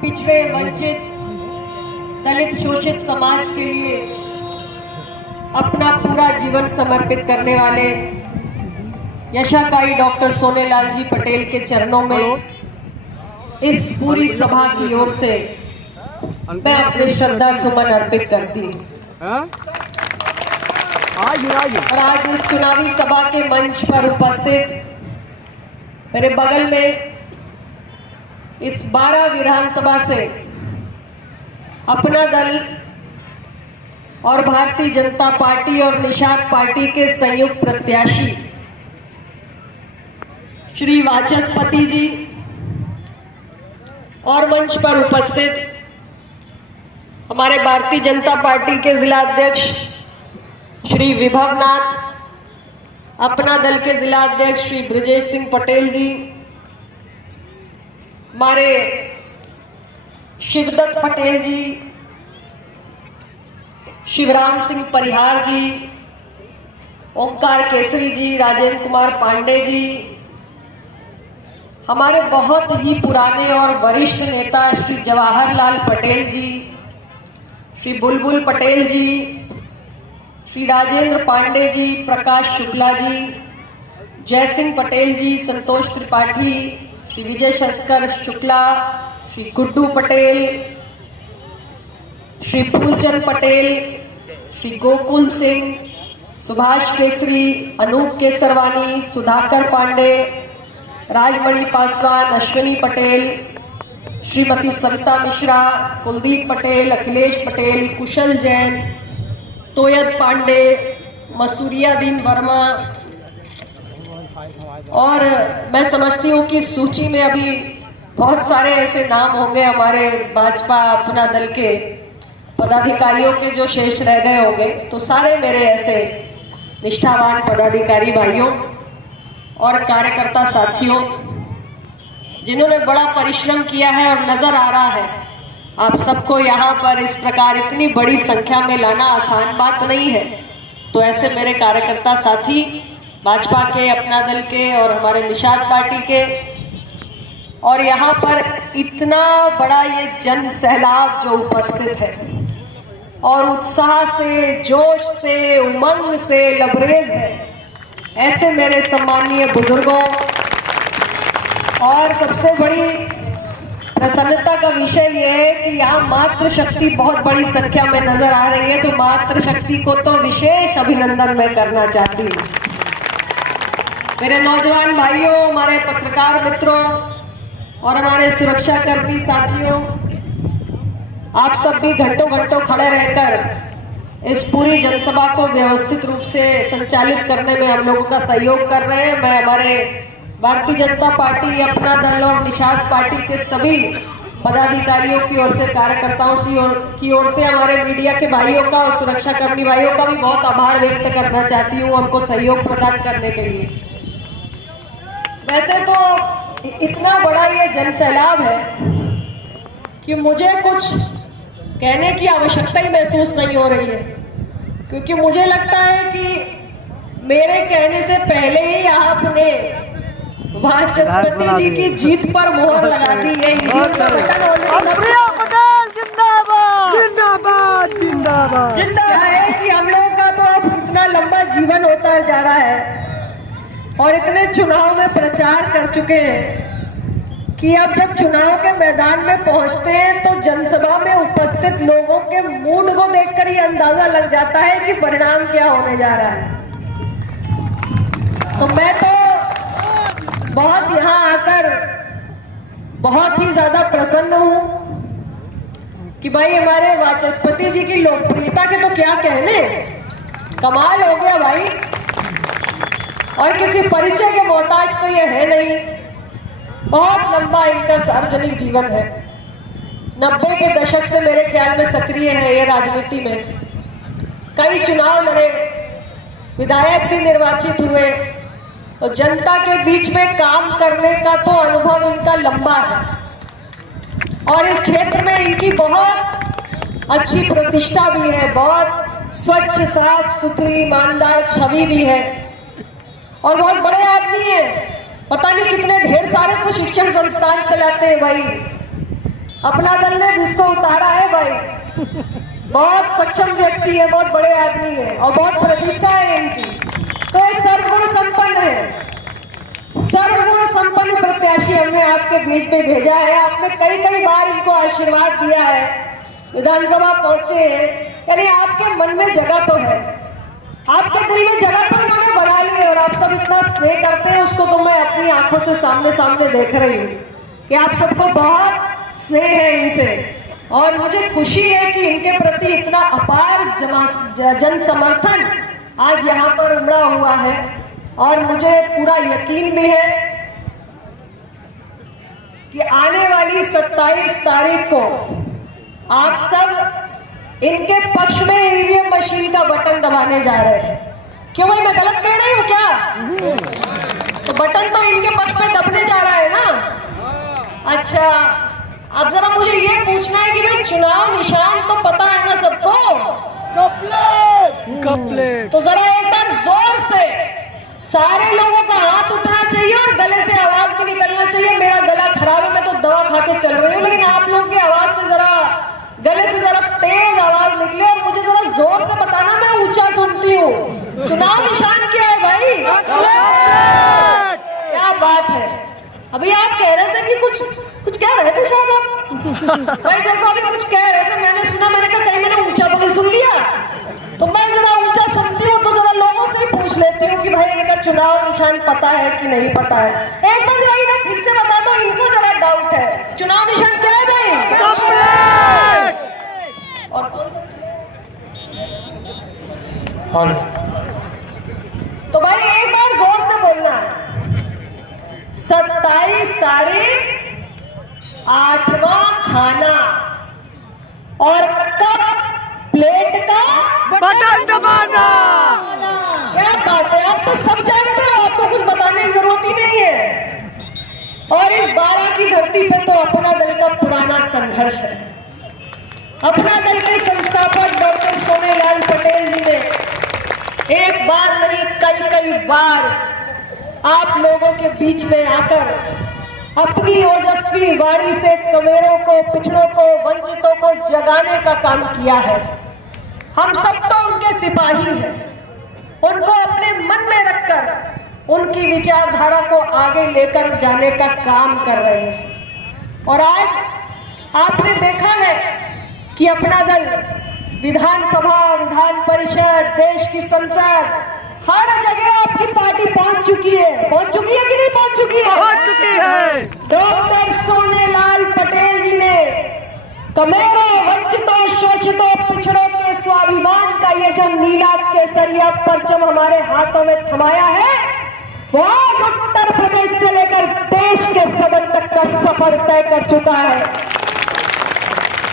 पिछड़े, वंचित, दलित, शोषित समाज के लिए अपना पूरा जीवन समर्पित करने वाले यशाकाई डॉक्टर सोनेलाल जी पटेल के चरणों में इस पूरी सभा की ओर से मैं अपने श्रद्धा सुमन अर्पित करती हूँ। और आज इस चुनावी सभा के मंच पर उपस्थित मेरे बगल में इस 12 विधानसभा से अपना दल और भारतीय जनता पार्टी और निषाद पार्टी के संयुक्त प्रत्याशी श्री वाचस्पति जी और मंच पर उपस्थित हमारे भारतीय जनता पार्टी के जिला अध्यक्ष श्री विभवनाथ, अपना दल के जिला अध्यक्ष श्री ब्रजेश सिंह पटेल जी, हमारे शिवदत्त पटेल जी, शिवराम सिंह परिहार जी, ओंकार केसरी जी, राजेंद्र कुमार पांडे जी, हमारे बहुत ही पुराने और वरिष्ठ नेता श्री जवाहरलाल पटेल जी, श्री बुलबुल पटेल जी, श्री राजेंद्र पांडे जी, प्रकाश शुक्ला जी, जयसिंह पटेल जी, संतोष त्रिपाठी, श्री विजय शंकर शुक्ला, श्री गुड्डू पटेल, श्री फूलचंद पटेल, श्री गोकुल सिंह, सुभाष केसरी, अनूप केसरवानी, सुधाकर पांडे, राजमणि पासवान, अश्विनी पटेल, श्रीमती सविता मिश्रा, कुलदीप पटेल, अखिलेश पटेल, कुशल जैन, तोयद पांडे, मसूरियादीन वर्मा। और मैं समझती हूँ कि सूची में अभी बहुत सारे ऐसे नाम होंगे हमारे भाजपा अपना दल के पदाधिकारियों के जो शेष रह गए होंगे, तो सारे मेरे ऐसे निष्ठावान पदाधिकारी भाइयों और कार्यकर्ता साथियों जिन्होंने बड़ा परिश्रम किया है और नजर आ रहा है आप सबको यहाँ पर इस प्रकार इतनी बड़ी संख्या में लाना आसान बात नहीं है। तो ऐसे मेरे कार्यकर्ता साथी भाजपा के, अपना दल के और हमारे निषाद पार्टी के, और यहाँ पर इतना बड़ा ये जन सैलाब जो उपस्थित है और उत्साह से, जोश से, उमंग से लबरेज है, ऐसे मेरे सम्मानीय बुजुर्गों, और सबसे बड़ी प्रसन्नता का विषय ये है कि यहाँ मातृशक्ति बहुत बड़ी संख्या में नजर आ रही है। तो मातृशक्ति को तो विशेष अभिनंदन मैं करना चाहती हूँ। मेरे नौजवान भाइयों, हमारे पत्रकार मित्रों और हमारे सुरक्षाकर्मी साथियों, आप सब भी घंटों घंटों खड़े रहकर इस पूरी जनसभा को व्यवस्थित रूप से संचालित करने में हम लोगों का सहयोग कर रहे हैं। मैं हमारे भारतीय जनता पार्टी, अपना दल और निषाद पार्टी के सभी पदाधिकारियों की ओर से, कार्यकर्ताओं की ओर से, हमारे मीडिया के भाइयों का और सुरक्षाकर्मी भाइयों का भी बहुत आभार व्यक्त करना चाहती हूँ हमको सहयोग प्रदान करने के लिए। वैसे तो इतना बड़ा ये जनसैलाब है कि मुझे कुछ कहने की आवश्यकता ही महसूस नहीं हो रही है, क्योंकि मुझे लगता है कि मेरे कहने से पहले ही आपने वाचस्पति जी की जीत पर मोहर लगा दी है। जिंदा है कि हम लोगों का तो अब इतना लंबा जीवन होता जा रहा है और इतने चुनाव में प्रचार कर चुके हैं कि अब जब चुनाव के मैदान में पहुंचते हैं तो जनसभा में उपस्थित लोगों के मूड को देखकर ही अंदाजा लग जाता है कि परिणाम क्या होने जा रहा है। तो मैं तो बहुत यहाँ आकर बहुत ही ज्यादा प्रसन्न हूं कि भाई हमारे वाचस्पति जी की लोकप्रियता के तो क्या कहने, कमाल हो गया भाई। और किसी परिचय के मोहताज तो ये है नहीं, बहुत लंबा इनका सार्वजनिक जीवन है। 90 के दशक से मेरे ख्याल में सक्रिय है ये राजनीति में, कई चुनाव लड़े, विधायक भी निर्वाचित हुए, और जनता के बीच में काम करने का तो अनुभव इनका लंबा है और इस क्षेत्र में इनकी बहुत अच्छी प्रतिष्ठा भी है, बहुत स्वच्छ, साफ सुथरी, ईमानदार छवि भी है और बहुत बड़े आदमी है। पता नहीं कितने ढेर सारे तो शिक्षण संस्थान चलाते हैं भाई। अपना दल ने भी इसको उतारा है भाई। बहुत सक्षम व्यक्ति है, बहुत बड़े आदमी है और बहुत प्रतिष्ठा है इनकी। तो ये सर्वगुण संपन्न है, सर्वगुण संपन्न प्रत्याशी हमने आपके बीच में भेजा है। आपने कई कई बार इनको आशीर्वाद दिया है, विधानसभा पहुंचे हैं, यानी आपके मन में जगह तो है, आपके दिल में जगह तो इन्होंने बना ली है। और आप सब इतना स्नेह करते हैं, उसको तो मैं अपनी आंखों से सामने सामने देख रही हूँ कि आप सबको बहुत स्नेह है इनसे। और मुझे खुशी है कि इनके प्रति इतना अपार जन समर्थन आज यहाँ पर उमड़ा हुआ है। और मुझे पूरा यकीन भी है कि आने वाली 27 तारीख को आप सब इनके पक्ष में ईवीएम मशीन का बटन दबाने जा रहे हैं। क्यों भाई, मैं गलत कह रही हूँ क्या? तो बटन तो इनके पक्ष में दबने जा रहा है ना। अच्छा, अब जरा मुझे ये पूछना है कि भाई चुनाव निशान तो पता है ना सबको? कपलेट। तो जरा एक बार जोर से सारे लोगों का हाथ उठना चाहिए और गले से आवाज भी निकलना चाहिए। मेरा गला खराब है, मैं तो दवा खा के चल रही हूँ, लेकिन आप लोगों की आवाज से जरा, गले से जरा तेज आवाज निकले और मुझे जरा जोर से बताना, मैं ऊंचा सुनती हूँ। चुनाव निशान क्या है भाई? क्या बात है। अभी आप कह रहे थे कि कुछ कह रहे थे शायद आप भाई। देखो अभी कुछ कह रहे थे, मैंने सुना, मैंने कहा कहीं मैंने ऊंचा तो नहीं सुन लिया। तो मैं जरा ऊंचा सुनती हूँ तो जरा लोगों से ही पूछ लेती हूँ कि भाई इनका चुनाव निशान पता है कि नहीं पता है। एक बार जरा इन्हें फिर से बता दो, इनको जरा डाउट है। चुनाव निशान क्या है भाई? और कौन सा? तो भाई एक बार जोर से बोलना है। 27 तारीख 8वां खाना और कब प्लेट का बटन दबाना। क्या बात है, आप तो सब जानते हो, आपको कुछ बताने की जरूरत ही नहीं है। और इस 12 की धरती पे तो अपना दल का पुराना संघर्ष है। अपना दल के संस्थापक डॉक्टर सोनेलाल पटेल जी ने एक बार नहीं कई बार आप लोगों के बीच में आकर अपनी ओजस्वी वाणी से कमेरों को, पिछड़ों को, वंचितों को जगाने का काम किया है। हम सब तो उनके सिपाही हैं, उनको अपने मन में रखकर उनकी विचारधारा को आगे लेकर जाने का काम कर रहे हैं। और आज आपने देखा है कि अपना दल विधानसभा, विधान परिषद, देश की संसद, हर जगह आपकी पार्टी पहुंच चुकी है। पहुंच चुकी है कि नहीं पहुंच चुकी है? पहुंच चुकी है। डॉक्टर सोनेलाल पटेल जी ने कमेरों, वंचितों, शोषितों, पिछड़ों के स्वाभिमान का ये जो नीला केसरिया परचम हमारे हाथों में थमाया है, वो आज उत्तर प्रदेश से लेकर देश के सदन तक का सफर तय कर चुका है।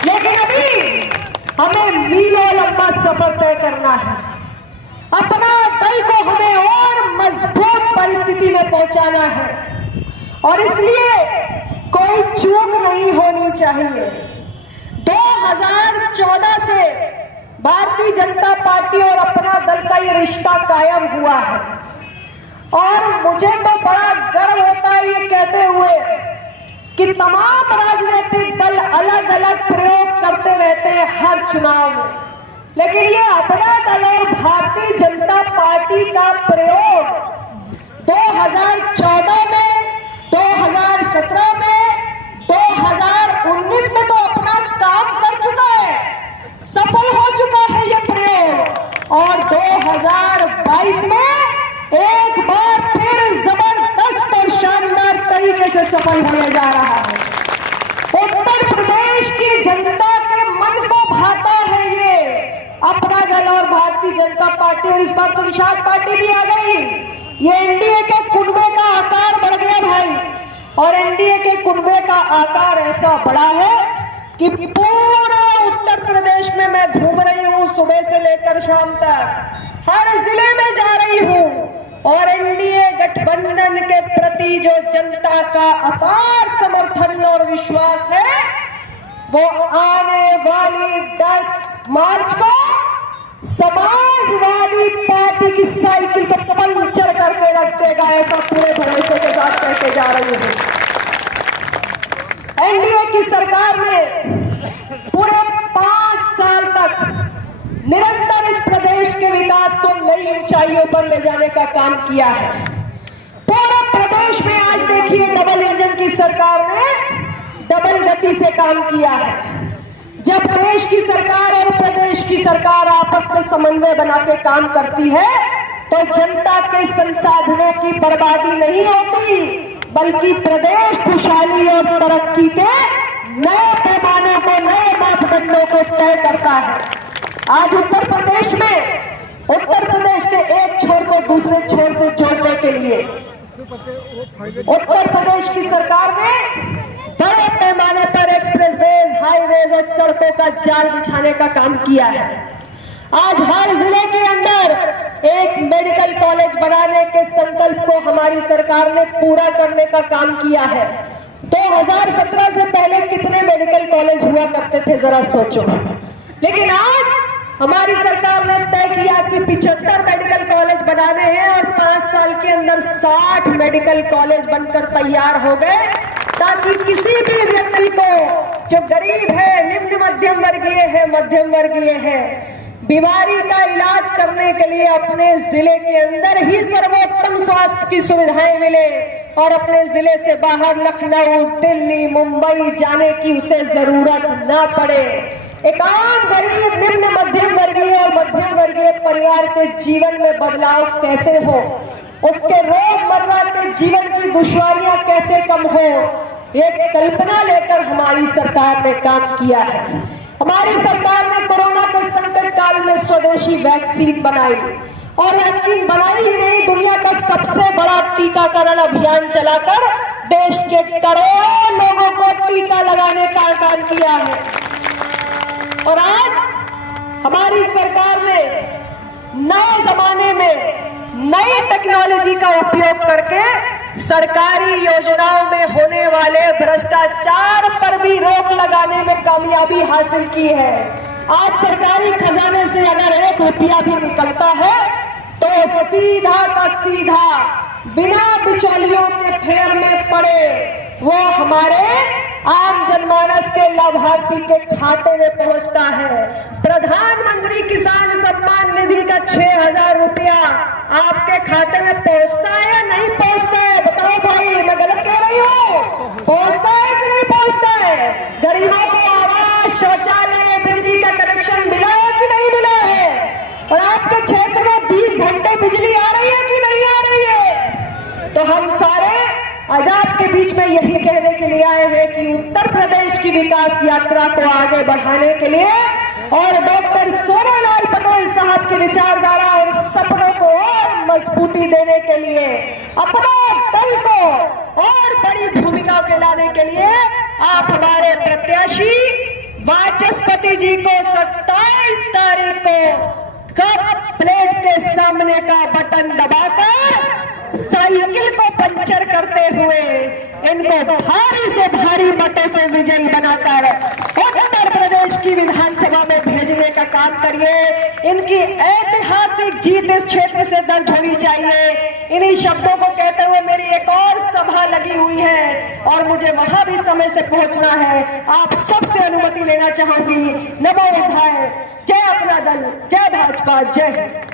लेकिन अभी हमें मीलों लंबा सफर तय करना है। अपना दल को हमें और मजबूत परिस्थिति में पहुंचाना है और इसलिए कोई चूक नहीं होनी चाहिए। 2014 से भारतीय जनता पार्टी और अपना दल का ये रिश्ता कायम हुआ है और मुझे तो बड़ा गर्व होता है ये कहते हुए कि तमाम राजनीतिक दल अलग अलग प्रयोग करते रहते हैं हर चुनाव में, लेकिन ये अपना दल और भारतीय जनता पार्टी का प्रयोग 2014 में, 2017 में, 2019 में तो अपना काम कर चुका है, सफल हो चुका है ये प्रयोग। और 2022 में एक बार फिर जबरदस्त और शानदार तरीके से सफल होने जा रहा है। उत्तर प्रदेश की जनता के मन को भाता है ये अपना दल और भारतीय जनता पार्टी। और इस बार तो निषाद पार्टी भी आ गई। ये एनडीए के कुनबे का आकार बढ़ गया भाई। और एनडीए के कुनबे का आकार ऐसा बड़ा है कि पूरा उत्तर प्रदेश में मैं घूम रही हूँ, सुबह से लेकर शाम तक हर जिले में जा रही हूँ। और एनडीए गठबंधन के प्रति जो जनता का अपार समर्थन और विश्वास है, वो आने वाली 10 मार्च को समाजवादी पार्टी की साइकिल को पंचर करके रख देगा, ऐसा पूरे भरोसे के साथ कहते जा रही है। एनडीए की सरकार ने का काम किया है। पूरे प्रदेश में आज देखिए डबल इंजन की सरकार ने डबल गति से काम किया है। जब देश की सरकार और प्रदेश की सरकार आपस में समन्वय बना के काम करती है तो जनता के संसाधनों की बर्बादी नहीं होती, बल्कि प्रदेश खुशहाली और तरक्की के नए पैमानों को, नए मापदंडों को तय करता है। आज उत्तर प्रदेश के एक छोर को दूसरे छोर से जोड़ने के लिए उत्तर प्रदेश की सरकार ने बड़े पैमाने पर एक्सप्रेसवेज, हाईवेज और सड़कों का जाल बिछाने का काम किया है। आज हर जिले के अंदर एक मेडिकल कॉलेज बनाने के संकल्प को हमारी सरकार ने पूरा करने का काम किया है। 2017 से पहले कितने मेडिकल कॉलेज हुआ करते थे जरा सोचो। लेकिन आज हमारी सरकार ने तय किया कि 75 मेडिकल कॉलेज बनाने हैं और 5 साल के अंदर 60 मेडिकल कॉलेज बनकर तैयार हो गए, ताकि किसी भी व्यक्ति को जो गरीब है, निम्न मध्यम वर्गीय है, मध्यम वर्गीय है, बीमारी का इलाज करने के लिए अपने जिले के अंदर ही सर्वोत्तम स्वास्थ्य की सुविधाएं मिले और अपने जिले से बाहर लखनऊ, दिल्ली, मुंबई जाने की उसे जरूरत ना पड़े। एक आम गरीब, निम्न मध्यम वर्गीय और मध्यम वर्गीय परिवार के जीवन में बदलाव कैसे हो, उसके रोजमर्रा के जीवन की दुश्वारियां कैसे कम हो, एक कल्पना लेकर हमारी सरकार ने काम किया है। हमारी सरकार ने कोरोना के संकट काल में स्वदेशी वैक्सीन बनाई और वैक्सीन बनाई ही नहीं, दुनिया का सबसे बड़ा टीकाकरण अभियान चलाकर देश के करोड़ों लोगों को टीका लगाने का काम किया है। और आज हमारी सरकार ने नए जमाने में नई टेक्नोलॉजी का उपयोग करके सरकारी योजनाओं में होने वाले भ्रष्टाचार पर भी रोक लगाने में कामयाबी हासिल की है। आज सरकारी खजाने से अगर 1 रुपया भी निकलता है तो सीधा का सीधा बिना बिचौलियों के फेर में पड़े वो हमारे आम जनमानस के लाभार्थी के खाते में पहुंचता है। प्रधानमंत्री किसान सम्मान निधि का 6,000 रुपया आपके खाते में पहुंचता है या नहीं पहुंचता है? बताओ भाई, मैं गलत कह रही हूँ? पहुंचता है कि नहीं पहुंचता है? गरीबों को आवास, शौचालय, बिजली का कनेक्शन मिला है कि नहीं मिला है? और आपके क्षेत्र में 20 घंटे बिजली आ रही है कि नहीं आ रही है? तो हम सारे आज आपके बीच में यही कहने के लिए आए हैं कि उत्तर प्रदेश की विकास यात्रा को आगे बढ़ाने के लिए और डॉक्टर सोनालाल पटेल साहब की विचारधारा और सपनों को और मजबूती देने के लिए, अपना दल को और बड़ी भूमिका के लाने के लिए आप हमारे प्रत्याशी वाचस्पति जी को 27 तारीख को कप प्लेट के सामने का बटन दबाकर साइकिल को पंचर करते हुए इनको भारी से भारी मतों से विजयी बनाकर उत्तर प्रदेश की विधानसभा में भेजने का काम करिए। इनकी ऐतिहासिक जीत इस क्षेत्र से दर्ज होनी चाहिए। इन्हीं शब्दों को कहते हुए मेरी एक और सभा लगी हुई है और मुझे वहां भी समय से पहुंचना है। आप सबसे अनुमति लेना चाहूंगी। नमो बुद्धाय। जय अपना दल, जय भाजपा, जय हिंद।